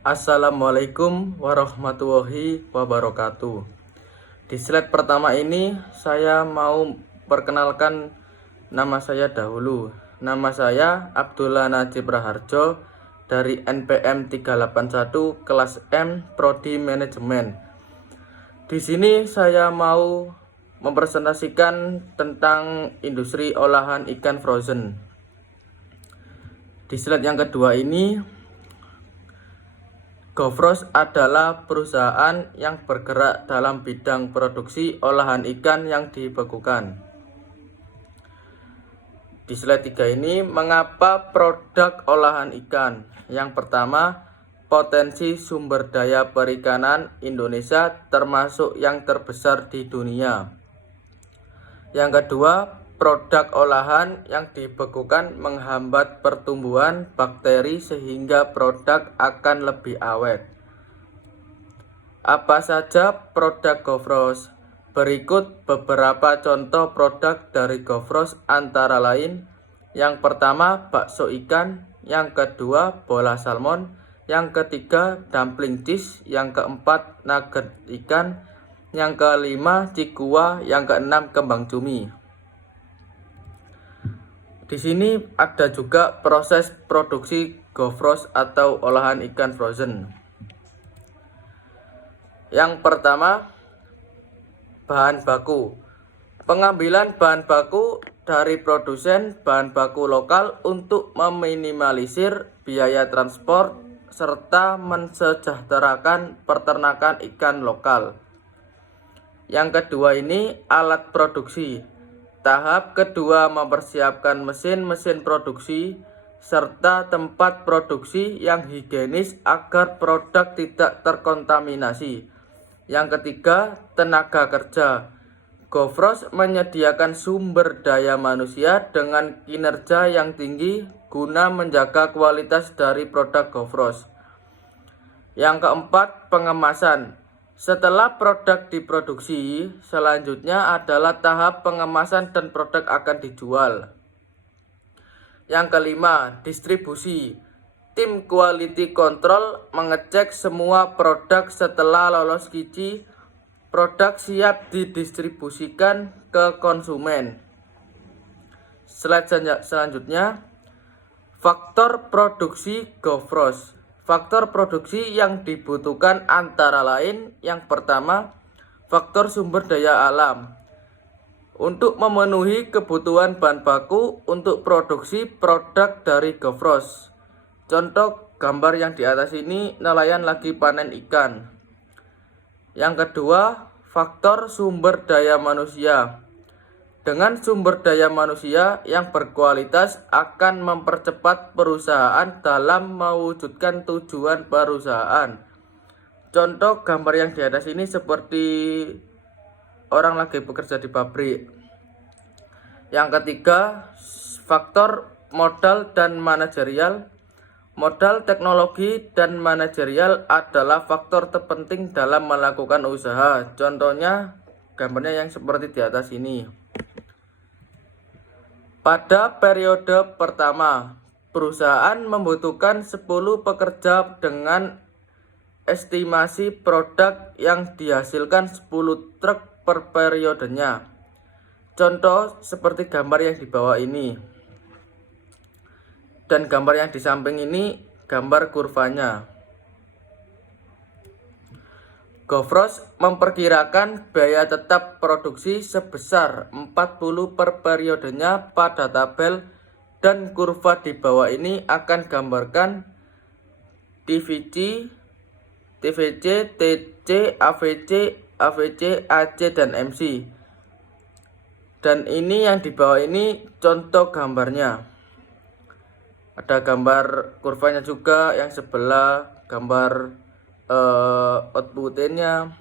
Assalamualaikum warahmatullahi wabarakatuh. Di slide pertama ini saya mau perkenalkan nama saya dahulu. Nama saya Abdullah Najib Raharjo dari NPM 381 kelas M Prodi Manajemen. Di sini saya mau mempresentasikan tentang industri olahan ikan frozen. Di slide yang kedua ini, GoFrost adalah perusahaan yang bergerak dalam bidang produksi olahan ikan yang dibekukan. Di slide 3 ini, mengapa produk olahan ikan? Yang pertama, potensi sumber daya perikanan Indonesia termasuk yang terbesar di dunia. Yang kedua, produk olahan yang dibekukan menghambat pertumbuhan bakteri sehingga produk akan lebih awet. Apa saja produk GoFrost? Berikut beberapa contoh produk dari GoFrost antara lain: yang pertama, bakso ikan; yang kedua, bola salmon; yang ketiga, dumpling cheese; yang keempat, nugget ikan; yang kelima, cikua; yang keenam, kembang cumi. Di sini ada juga proses produksi GoFrost atau olahan ikan frozen. Yang pertama, bahan baku. Pengambilan bahan baku dari produsen bahan baku lokal untuk meminimalisir biaya transport serta mensejahterakan peternakan ikan lokal. Yang kedua ini, alat produksi. Tahap kedua, mempersiapkan mesin-mesin produksi serta tempat produksi yang higienis agar produk tidak terkontaminasi. Yang ketiga, tenaga kerja. GoFrost menyediakan sumber daya manusia dengan kinerja yang tinggi guna menjaga kualitas dari produk GoFrost. Yang keempat, pengemasan. Setelah produk diproduksi, selanjutnya adalah tahap pengemasan dan produk akan dijual. Yang kelima, distribusi. Tim quality control mengecek semua produk setelah lolos QC, produk siap didistribusikan ke konsumen. Slide selanjutnya, faktor produksi GoFrost. Faktor produksi yang dibutuhkan antara lain: yang pertama, faktor sumber daya alam. Untuk memenuhi kebutuhan bahan baku untuk produksi produk dari GoFrost. Contoh gambar yang di atas ini, nelayan lagi panen ikan. Yang kedua, faktor sumber daya manusia. Dengan sumber daya manusia yang berkualitas akan mempercepat perusahaan dalam mewujudkan tujuan perusahaan. Contoh gambar yang di atas ini seperti orang lagi bekerja di pabrik. Yang ketiga, faktor modal dan manajerial. Modal, teknologi, dan manajerial adalah faktor terpenting dalam melakukan usaha. Contohnya gambarnya yang seperti di atas ini. Pada periode pertama, perusahaan membutuhkan 10 pekerja dengan estimasi produk yang dihasilkan 10 truk per periodenya. Contoh seperti gambar yang di bawah ini. Dan gambar yang di samping ini gambar kurvanya. GoFrost memperkirakan biaya tetap produksi sebesar 40 per periodenya pada tabel, dan kurva di bawah ini akan gambarkan TVC, TC, AVC, AC, dan MC. Dan ini yang di bawah ini contoh gambarnya. Ada gambar kurvanya juga, yang sebelah gambar outputnya.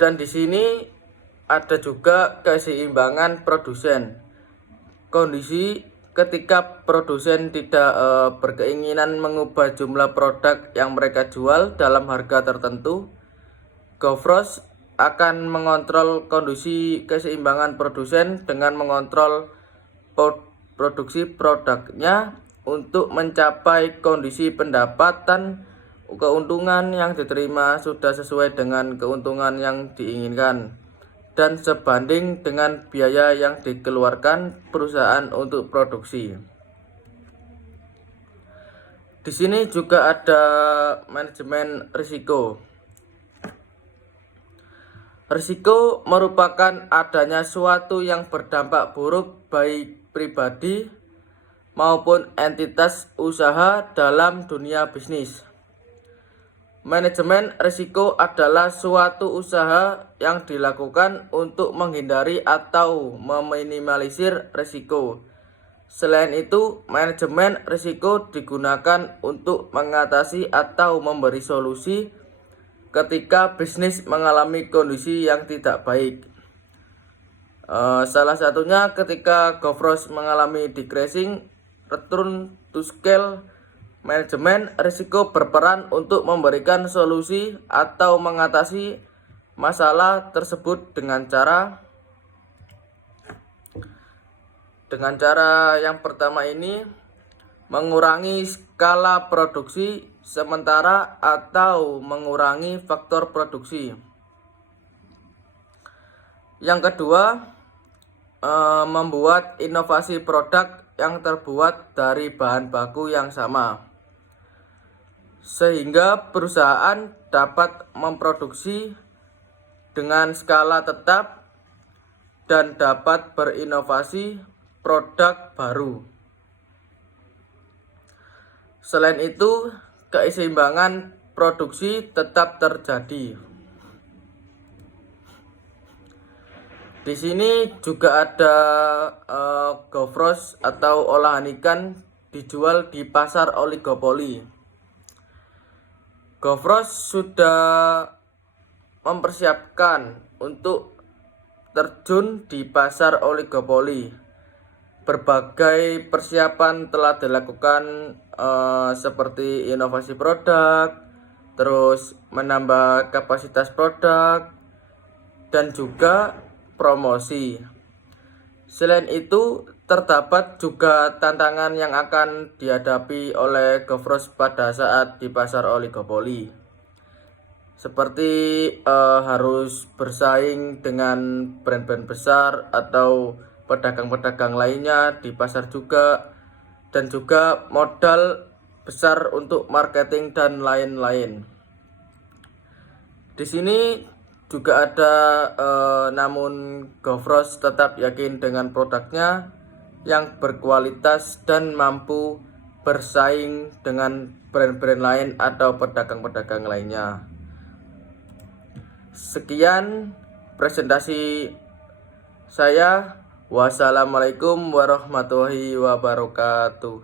Dan di sini ada juga keseimbangan produsen. Kondisi ketika produsen tidak berkeinginan mengubah jumlah produk yang mereka jual dalam harga tertentu, GoFrost akan mengontrol kondisi keseimbangan produsen dengan mengontrol produksi produknya untuk mencapai kondisi pendapatan keuntungan yang diterima sudah sesuai dengan keuntungan yang diinginkan dan sebanding dengan biaya yang dikeluarkan perusahaan untuk produksi. Di sini juga ada manajemen risiko. Risiko merupakan adanya suatu yang berdampak buruk baik pribadi maupun entitas usaha dalam dunia bisnis. Manajemen risiko adalah suatu usaha yang dilakukan untuk menghindari atau meminimalisir risiko. Selain itu, manajemen risiko digunakan untuk mengatasi atau memberi solusi ketika bisnis mengalami kondisi yang tidak baik. Salah satunya ketika GoFrost mengalami decreasing return to scale, manajemen risiko berperan untuk memberikan solusi atau mengatasi masalah tersebut dengan cara yang pertama ini mengurangi skala produksi sementara atau mengurangi faktor produksi. Yang kedua, membuat inovasi produk yang terbuat dari bahan baku yang sama, sehingga perusahaan dapat memproduksi dengan skala tetap dan dapat berinovasi produk baru. Selain itu, keseimbangan produksi tetap terjadi. Di sini juga ada GoFrost atau olahan ikan dijual di pasar oligopoli. GoFrost sudah mempersiapkan untuk terjun di pasar oligopoli. Berbagai persiapan telah dilakukan seperti inovasi produk, terus menambah kapasitas produk, dan juga promosi. Selain itu, terdapat juga tantangan yang akan dihadapi oleh GoFrost pada saat di pasar oligopoli. Seperti harus bersaing dengan brand-brand besar atau pedagang-pedagang lainnya di pasar juga, dan juga modal besar untuk marketing dan lain-lain. Di sini juga ada namun GoFrost tetap yakin dengan produknya yang berkualitas dan mampu bersaing dengan brand-brand lain atau pedagang-pedagang lainnya. Sekian presentasi saya. Wassalamualaikum warahmatullahi wabarakatuh.